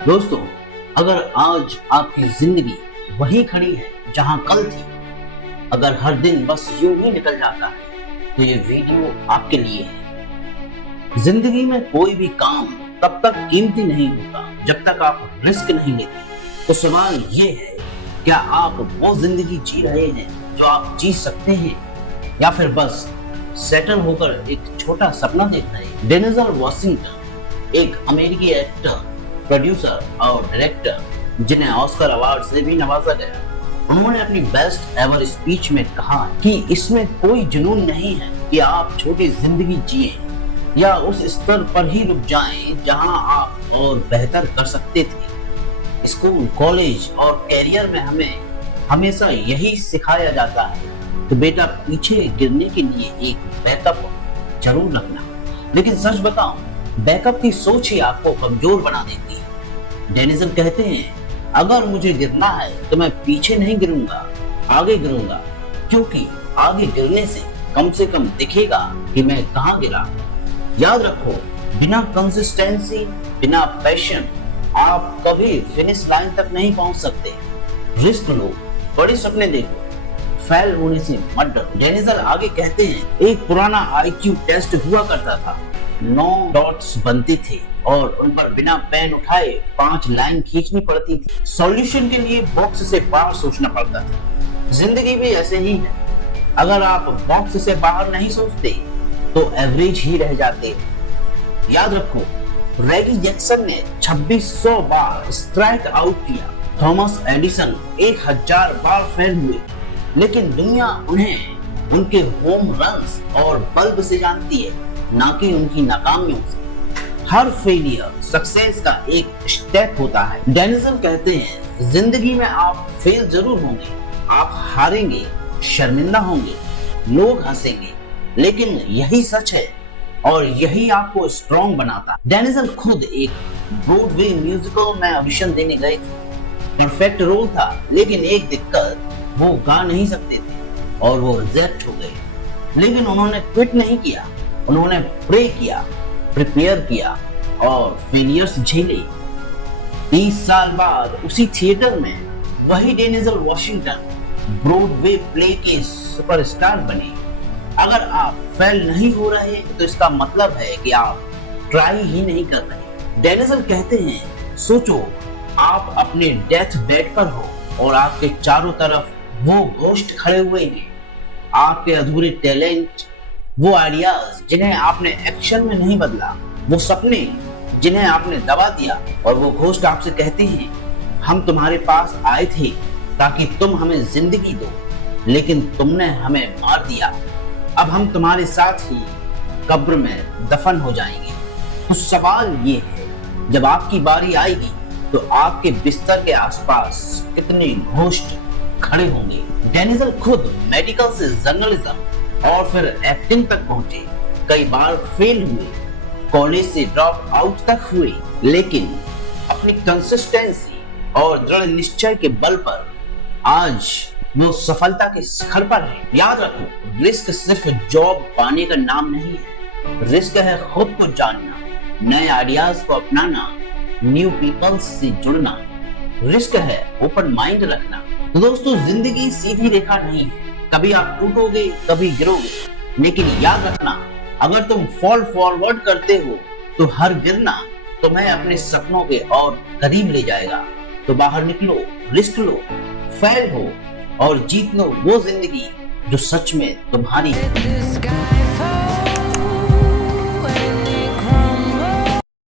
दोस्तों, अगर आज आपकी जिंदगी वही खड़ी है जहां कल थी, अगर हर दिन बस यूं ही निकल जाता है, तो ये वीडियो आपके लिए है। जिंदगी में कोई भी काम तब तक कीमती नहीं होता जब तक आप रिस्क नहीं लेते। तो सवाल ये है, क्या आप वो जिंदगी जी रहे हैं जो आप जी सकते हैं, या फिर बस सेटल होकर एक छोटा सपना देख रहे हैं? डेनिजल वॉशिंगटन एक अमेरिकी एक्टर, प्रोड्यूसर और डायरेक्टर जिन्हें ऑस्कर अवार्ड से भी नवाजा गया, उन्होंने अपनी बेस्ट एवर स्पीच में कहा कि इसमें कोई जुनून नहीं है कि आप छोटी जिंदगी जिए या उस स्तर पर ही रुक जाएं जहां आप और बेहतर कर सकते थे। स्कूल, कॉलेज और कैरियर में हमें हमेशा यही सिखाया जाता है कि बेटा, पीछे गिरने के लिए एक बैकअप जरूर रखना। लेकिन सच बताऊं, बैकअप की सोच ही आपको कमजोर बना देती है। डेनिजल कहते हैं, अगर मुझे गिरना है तो मैं पीछे नहीं गिरूंगा, आगे गिरूंगा, क्योंकि आगे गिरने से कम दिखेगा कि मैं कहां गिरा। याद रखो, बिना कंसिस्टेंसी, बिना पैशन, आप कभी फिनिश लाइन तक नहीं पहुंच सकते। रिस्क लो, बड़े सपने देखो, फेल होने से मत डरो। डेनिजल आगे कहते हैं, एक पुराना IQ टेस्ट हुआ करता था। 9 डॉट्स बनते थे और उन पर बिना पेन उठाए 5 लाइन खींचनी पड़ती थी। सॉल्यूशन के लिए बॉक्स से बाहर सोचना पड़ता था। जिंदगी भी ऐसे ही है, अगर आप बॉक्स से बाहर नहीं सोचते तो एवरेज ही रह जाते। याद रखो, रेगी जैक्सन ने 2600 बार स्ट्राइक आउट किया, थॉमस एडिसन 1000 बार फेल हुए, लेकिन दुनिया उन्हें उनके होम रन्स और बल्ब से जानती है, ना कि उनकी नाकामियों से। हर फेलियर सक्सेस का एक स्टेप होता है। डेनिजल कहते हैं, जिंदगी में आप फेल जरूर होंगे, आप हारेंगे, शर्मिंदा होंगे, लोग हंसेंगे, लेकिन यही सच है और यही आपको स्ट्रॉन्ग बनाता है। डेनिजल खुद एक ब्रॉडवे म्यूजिकल में ऑडिशन देने गए थे। परफेक्ट रोल था, लेकिन एक दिक्कत, वो गा नहीं सकते थे और वो रिजेक्ट हो गए। लेकिन उन्होंने क्विट नहीं किया, उन्होंने प्रे किया, प्रिपेयर किया और फेलियर्स झेले। 30 साल बाद उसी थिएटर में वही डेनिजल वॉशिंगटन ब्रॉडवे प्ले के सुपरस्टार बने। अगर आप फेल नहीं हो रहे तो इसका मतलब है कि आप ट्राई ही नहीं कर रहे। डेनिजल कहते हैं, सोचो आप अपने डेथ बेड पर हो और आपके चारों तरफ वो घोस्ट खड़े हुए हैं, आपके अधूरे टैलेंट, वो आइडियाज जिन्हें आपने एक्शन में नहीं बदला, वो सपने जिन्हें आपने दबा दिया, और वो घोस्ट आपसे कहते हैं, हम तुम्हारे पास आए थे ताकि तुम हमें जिंदगी दो, लेकिन तुमने हमें मार दिया। अब हम तुम्हारे साथ ही कब्र में दफन हो जाएंगे। तो सवाल ये है, जब आपकी बारी आएगी तो आपके बिस्तर के आसपास कितने घोस्ट खड़े होंगे? डेनिजल खुद मेडिकल से जर्नलिज्म और फिर एक्टिंग तक पहुंचे, कई बार फेल हुए, कॉलेज से ड्रॉप आउट तक हुए, लेकिन अपनी कंसिस्टेंसी और दृढ़ निश्चय के बल पर आज वो सफलता के शिखर पर है। याद रखो, रिस्क सिर्फ जॉब पाने का नाम नहीं है, रिस्क है खुद को जानना, नए आइडियाज को अपनाना, न्यू पीपल्स से जुड़ना, रिस्क है ओपन माइंड रखना। तो दोस्तों, जिंदगी सीधी रेखा नहीं है, कभी आप टूटोगे, कभी गिरोगे, लेकिन याद रखना, अगर तुम फॉल फॉरवर्ड करते हो तो हर गिरना तुम्हें अपने सपनों के और करीब ले जाएगा। तो बाहर निकलो, रिस्क लो, फेल हो और जीत लो वो जिंदगी जो सच में तुम्हारी है।